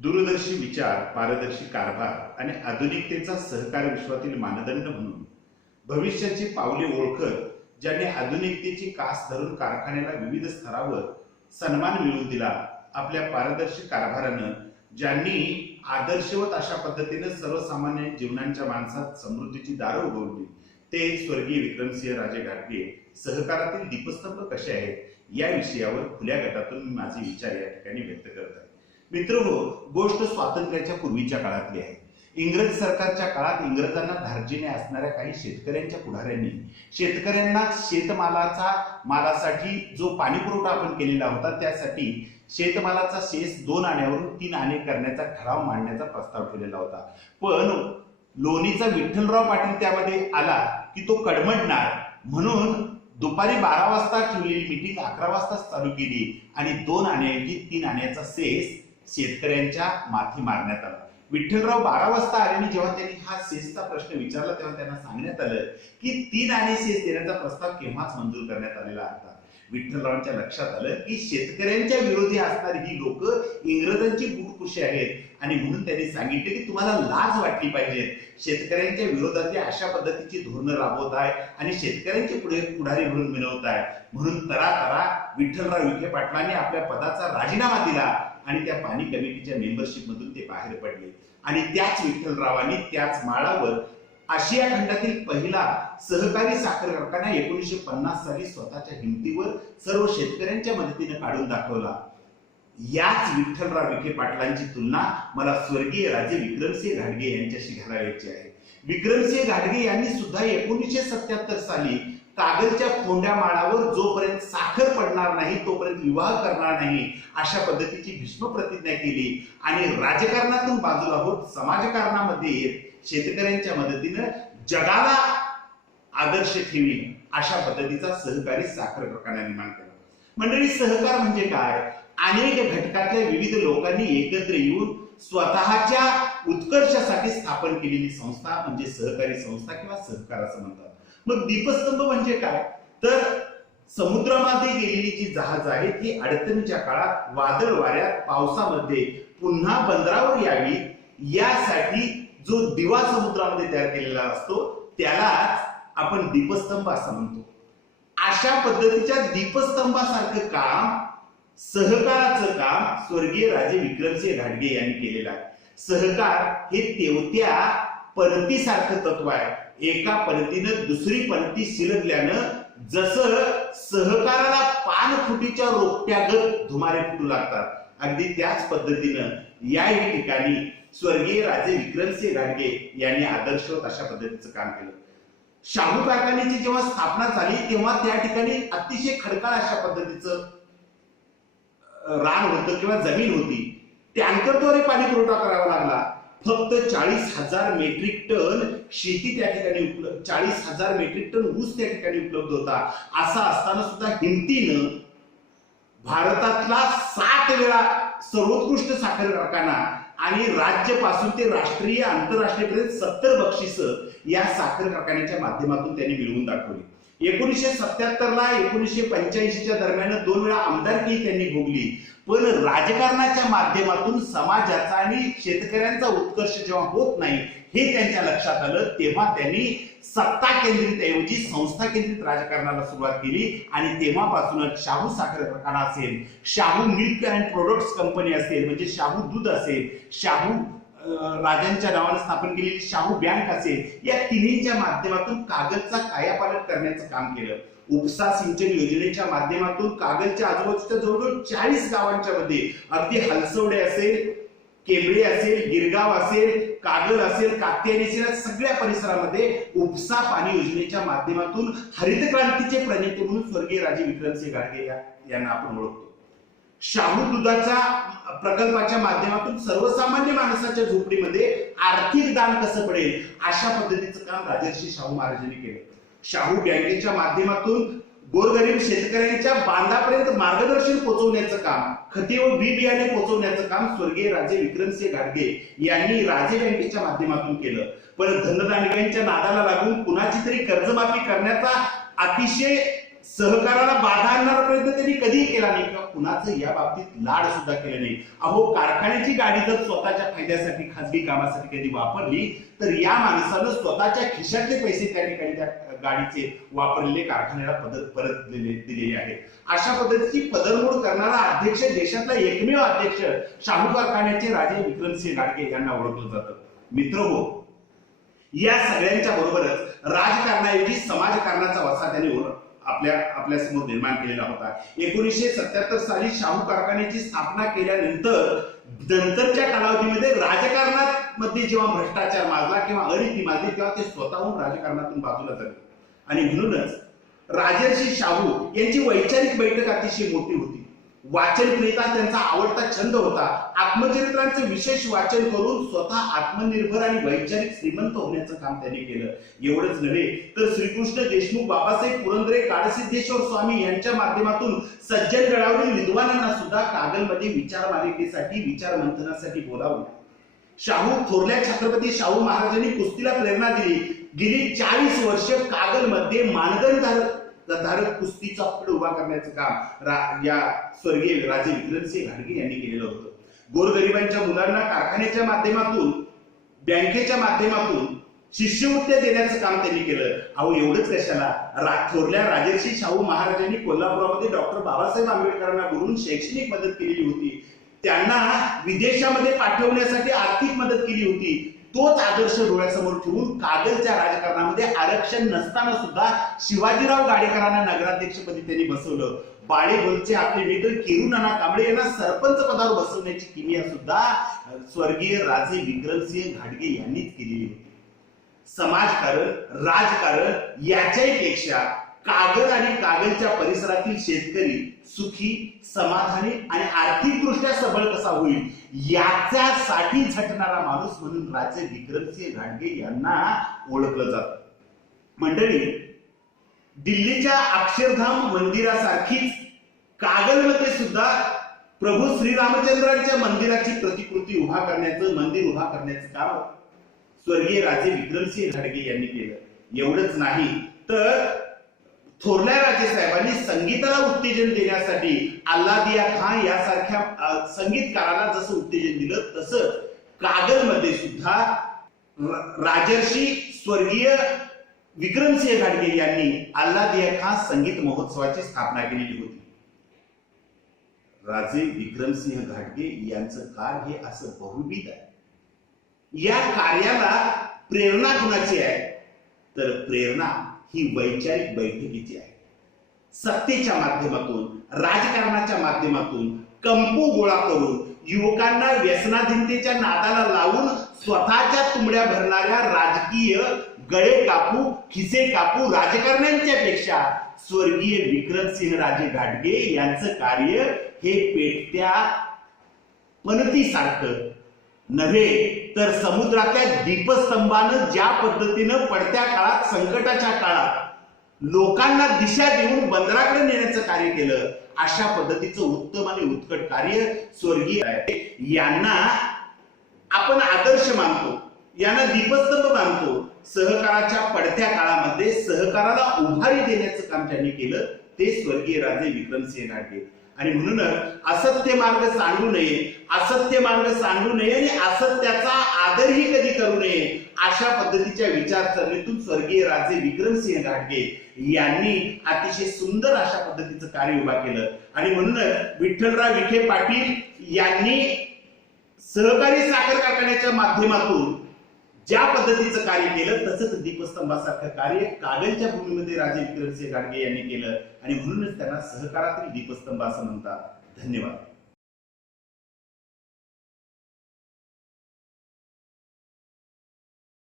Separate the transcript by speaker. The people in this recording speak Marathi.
Speaker 1: दूरदर्शी विचार पारदर्शी कारभार आणि आधुनिकतेचा सहकार विश्वातील मानदंड म्हणून भविष्याची पावले ओळखत ज्यांनी आधुनिकतेची कास धरून कारखान्याला विविध स्तरावर सन्मान मिळवून दिला आपल्या पारदर्शी कारभारानं ज्यांनी आदर्शवत अशा पद्धतीनं सर्वसामान्य जीवनांच्या माणसात समृद्धीची दारं उघडली ते स्वर्गीय विक्रमसिंह राजे घाटगे सहकारातील दीपस्तंभ कसे आहेत या विषयावर खुल्या गटातून मी माझे विचार या ठिकाणी व्यक्त करत आहे मित्र हो गोष्ट स्वातंत्र्याच्या पूर्वीच्या काळातली आहे. इंग्रज सरकारच्या काळात इंग्रजांना धार्जिने असणाऱ्या काही शेतकऱ्यांच्या पुढाऱ्यांनी शेतकऱ्यांना शेतमालाचा मालासाठी जो पाणीपुरवठा आपण केलेला होता त्यासाठी शेतमालाचा शेस दोन आण्यावरून तीन आणे करण्याचा ठराव मांडण्याचा प्रस्ताव ठेवलेला होता. पण लोणीचा विठ्ठलराव पाटील त्यामध्ये आला की तो कडमडणार. म्हणून दुपारी बारा वाजता ठेवलेली मीटिंग अकरा वाजताच चालू केली आणि दोन आण्याऐवजी तीन आण्याचा सेस शेतकऱ्यांच्या माथी मारण्यात आला. विठ्ठलराव बारा वाजता आल्याने जेव्हा त्यांनी हा सेसचा प्रश्न विचारला तेव्हा त्यांना सांगण्यात आलं की तीन आणि सेस देण्याचा प्रस्ताव केव्हाच मंजूर करण्यात आलेला होता विठ्ठलरावांच्या लक्षात आलं की शेतकऱ्यांच्या विरोधी असणारी ही लोक इंग्रजांची बुटकुशी आहेत. आणि म्हणून त्यांनी सांगितले की तुम्हाला लाज वाटली पाहिजे. शेतकऱ्यांच्या विरोधातली अशा पद्धतीची धोरणं राबवत आहे आणि शेतकऱ्यांचे पुढे पुढारी म्हणून मिळवत आहे. म्हणून तरा तरा विठ्ठलराव विखे पाटलांनी आपल्या पदाचा राजीनामा दिला. आणि त्या पाणी कमिटीच्या मेंबरशिप मधून ते बाहेर पडले. आणि त्याच विठ्ठलरावांनी त्याच माळावर आशिया खंडातील पहिला सहकारी साखर कारखाना एकोणीसशे पन्नास साली स्वतःच्या हिमतीवर सर्व शेतकऱ्यांच्या मदतीने काढून दाखवला. याच विठ्ठलराव विखे पाटलांची तुलना मला स्वर्गीय राजे विक्रमसिंह घाडगे यांच्याशी घालायची आहे. विक्रमसिंह घाडगे यांनी सुद्धा एकोणीसशे सत्याहत्तर साली कागदच्या फोंड्या माळावर जोपर्यंत साखर पडणार नाही तोपर्यंत विवाह करणार नाही अशा पद्धतीची भीष्म प्रतिज्ञा केली. आणि राजकारणातून बाजूला होत समाजकारणामध्ये येत शेतकऱ्यांच्या मदतीनं जगाला आदर्श ठेवी अशा पद्धतीचा सहकारी साखर कारखाना निर्माण केला. मंडळी सहकार म्हणजे काय? अनेक घटकातल्या विविध लोकांनी एकत्र येऊन स्वतःच्या उत्कर्षासाठी स्थापन केलेली संस्था म्हणजे सहकारी संस्था किंवा सहकार असं म्हणतात. मग दीपस्तंभ म्हणजे काय? तर समुद्रामध्ये गेलेली जी जहाज आहेत ही अडचणीच्या काळात वादळ वाऱ्यात पावसामध्ये पुन्हा बंदरावर यावी यासाठी जो दिवा समुद्रामध्ये तयार केलेला असतो त्यालाच आपण दीपस्तंभ असं म्हणतो. अशा पद्धतीच्या दीपस्तंभासारखं काम सहकाराचं काम स्वर्गीय राजे विक्रमसिंह घाडगे यांनी केलेलं आहे. सहकार हे तेवत्या परतीसारखं तत्व आहे. एका परतीनं दुसरी परती शिरकल्यानं जसं सहकाराला पानफुटीच्या रोपट्यागत धुमारे फुटू लागतात. अगदी त्याच पद्धतीनं याही ठिकाणी स्वर्गीय राजे विक्रमसिंह घाटगे यांनी आदर्शवत अशा पद्धतीचं काम केलं. शाहू कारखान्याची जेव्हा स्थापना झाली तेव्हा त्या ठिकाणी अतिशय खडकाळ अशा पद्धतीचं रान होतं किंवा जमीन होती. टँकरद्वारे पाणी पुरवठा करावा लागला. फक्त चाळीस हजार मेट्रिक टन शेती त्या ठिकाणी उपलब्ध चाळीस हजार मेट्रिक टन ऊस त्या ठिकाणी उपलब्ध होता. असा असताना सुद्धा हिमतीनं भारतातला सात वेळा सर्वोत्कृष्ट साखर कारखाना आणि राज्यपासून ते राष्ट्रीय आंतरराष्ट्रीयपर्यंत सत्तर बक्षिस या साखर कारखान्याच्या माध्यमातून त्यांनी मिळवून दाखवली. एकोणीसशे सत्याहत्तरला एकोणीसशे पंच्याऐंशीच्या दरम्यान दोन वेळा आमदारकी त्यांनी भोगली. पण राजकारणाच्या माध्यमातून समाजाचा आणि शेतकऱ्यांचा उत्कर्ष जेव्हा होत नाही हे त्यांच्या लक्षात आलं तेव्हा त्यांनी सत्ता केंद्रित ऐवजी संस्था केंद्रित राजकारणाला सुरुवात केली आणि तेव्हापासूनच शाहू साखर कारखाना असेल Shahu milk and products company असेल म्हणजे शाहू दूध असेल शाहू राजांच्या नावाने स्थापन केलेली शाहू बँक असेल या तिन्हीच्या माध्यमातून कागदचा कायापालट करण्याचं काम केलं. उपसा सिंचन योजनेच्या माध्यमातून कागलच्या आजूबाजूच्या जवळजवळ चाळीस गावांच्या मध्ये अगदी हलसवडे असेल केंबळे असेल गिरगाव असेल कागल असेल कात्यानी असेल सगळ्या परिसरामध्ये उपसा पाणी योजनेच्या माध्यमातून हरित क्रांतीचे प्रणेते म्हणून स्वर्गीय राजे विक्रमसिंह गाडगे यांना आपण ओळखतो. शाहू दुधाच्या प्रकल्पाच्या माध्यमातून सर्वसामान्य माणसाच्या झोपडीमध्ये आर्थिक दान कसं पडेल अशा पद्धतीचं काम राजर्षी शाहू महाराजांनी केलं. शाहू बँकेच्या माध्यमातून गोरगरीब शेतकऱ्यांच्या बांधापर्यंत मार्गदर्शन पोहोचवण्याचं काम खते व बी बियाणे पोहोचवण्याचं काम स्वर्गीय राजे विक्रमसिंह घाटगे यांनी राजे बँकेच्या माध्यमातून केलं. पण धनदांडग्यांच्या नादाला लागून कुणाची तरी कर्जमाफी करण्याचा अतिशय सहकाराला बाधा आणणारा प्रयत्न त्यांनी कधीही केला नाही किंवा कुणाचं या बाबतीत लाड सुद्धा केलं नाही. अहो कारखान्याची गाडी जर स्वतःच्या फायद्यासाठी खाजगी कामासाठी कधी वापरली तर या माणसानं स्वतःच्या खिशातले पैसे त्या ठिकाणी त्या गाडीचे वापरलेले कारखान्याला पदर परत दिले दिलेले आहेत अशा पद्धतीची पदरमोड करणारा अध्यक्ष देशातला एकमेव अध्यक्ष शाहू कारखान्याचे राजे विक्रमसिंह गाडगे यांना ओळखलं जातं. मित्र हो या सगळ्यांच्या बरोबरच राजकारणाऐवजी समाजकारणाचा वसा त्यांनी आपल्या आपल्यासमोर निर्माण केलेला होता. एकोणीसशे सत्याहत्तर साली शाहू कारखान्याची स्थापना केल्यानंतर नंतरच्या कालावधीमध्ये राजकारणात मध्ये जेव्हा भ्रष्टाचार माजला किंवा अरिती माजली तेव्हा ते स्वतःहून राजकारणातून बाजूला झाले. आणि म्हणूनच राजर्षी शाहू यांची वैचारिक बैठक अतिशय मोठी होती. वाचन प्रियता त्यांचा आवडता छंद होता. आत्मचरित्रांचे विशेष वाचन करून स्वतः आत्मनिर्भर आणि वैचारिक श्रीमंत होण्याचं काम त्यांनी केलं. एवढंच नव्हे तर श्रीकृष्ण देशमुख बाबासाहेब पुरंदरे काळसिद्धेश्वर स्वामी यांच्या माध्यमातून सज्जन गडावरील विद्वानांना सुद्धा कागलमध्ये विचार मालिकेसाठी विचार मंथनासाठी बोलावलं. शाहू थोरल्या छत्रपती शाहू महाराजांनी कुस्तीला प्रेरणा दिली. गेली चाळीस वर्ष कागलमध्ये मानधन धारक धारक कुस्तीचा फड उभा करण्याचं काम रा- या स्वर्गीय राजे विक्रमसिंह घाडगे यांनी केलेलं होतं. गोरगरिबांच्या मुलांना कारखान्याच्या माध्यमातून बँकेच्या माध्यमातून शिष्यवृत्त्या देण्याचं काम त्यांनी केलं. अहो एवढंच कशाला? रा थोरल्या राजर्षी शाहू महाराजांनी कोल्हापुरामध्ये डॉक्टर बाबासाहेब आंबेडकरांना बोलून शैक्षणिक मदत केलेली होती. त्यांना विदेशामध्ये पाठवण्यासाठी आर्थिक मदत केली होती. तोच आदर्श डोळ्यासमोर ठेवून कागलच्या राजकारणामध्ये आरक्षण नसताना सुद्धा शिवाजीराव गाडेकरांना नगराध्यक्षपदी त्यांनी बसवलं. बाळेबोलचे आपले मित्र किरू नाना कांबळे यांना सरपंच पदावर बसवण्याची किमिया सुद्धा स्वर्गीय राजे विक्रमसिंह घाडगे यांनीच केलेली होती. समाजकारण राजकारण याच्याही पेक्षा कागद आणि कागदच्या परिसरातील शेतकरी सुखी समाधानी आणि आर्थिकदृष्ट्या सबळ कसा होईल? याच्यासाठी झटणारा माणूस म्हणून राजे विक्रमसिंह घाटगे यांना ओळखलं जात. मंडळी दिल्लीच्या अक्षरधाम मंदिरासारखीच कागलमध्ये सुद्धा प्रभू श्रीरामचंद्रांच्या मंदिराची प्रतिकृती उभा करण्याचं मंदिर उभा करण्याचं काम स्वर्गीय राजे विक्रमसिंह घाटगे यांनी केलं. एवढंच नाही तर थोरल्या राजे साहेबांनी संगीताला उत्तेजन देण्यासाठी अल्लादिया खान यासारख्या संगीतकाराला जसं उत्तेजन दिलं तसं कागलमध्ये सुद्धा राजर्षी स्वर्गीय विक्रमसिंह घाडगे यांनी अल्लादिया खान संगीत महोत्सवाची स्थापना केलेली होती. राजे विक्रमसिंह घाटगे यांचं कार्य हे असं बहुविध आहे. या कार्याला प्रेरणा कुणाची आहे? तर प्रेरणा ही वैचारिक बैठकीची आहे. सत्तेच्या माध्यमातून राजकारणाच्या माध्यमातून कंपू गोळा करून युवकांना व्यसनाधीनतेच्या नादाला लावून स्वतःच्या तुंबड्या भरणाऱ्या राजकीय गळे कापू खिसे कापू राजकारण्यांच्या पेक्षा स्वर्गीय विक्रमसिंह राजे घाटगे यांचं कार्य हे पेटत्या पणतीसारखं नव्हे तर समुद्रातल्या दीपस्तंभानं ज्या पद्धतीनं पडत्या काळात संकटाच्या काळात लोकांना दिशा देऊन बंदराकडे नेण्याचं कार्य केलं अशा पद्धतीचं उत्तम आणि उत्कट कार्य स्वर्गीय आहे. यांना आपण आदर्श मानतो यांना दीपस्तंभ मानतो सहकाराच्या पडत्या काळामध्ये सहकाराला उभारी देण्याचं काम त्यांनी केलं ते स्वर्गीय राजे विक्रमसिंह घाटगे आणि म्हणूनच असत्य मार्ग सांगू नये असत्य मार्ग सांगू नये आणि असत्याचा आदरही कधी करू नये अशा पद्धतीच्या विचारसरणीतून स्वर्गीय राजे विक्रमसिंह घाटगे यांनी अतिशय सुंदर अशा पद्धतीचं कार्य उभा केलं. आणि म्हणूनच विठ्ठलराव विखे पाटील यांनी सहकारी साखर कारखान्याच्या माध्यमातून ज्या पद्धतीचं कार्य केलं तसंच दीपस्तंभासारखं कार्य कागलच्या भूमीमध्ये राजे विक्रमसिंह गाडगे यांनी केलं. आणि म्हणूनच त्यांना सहकारातील दीपस्तंभ असं म्हणतात. धन्यवाद.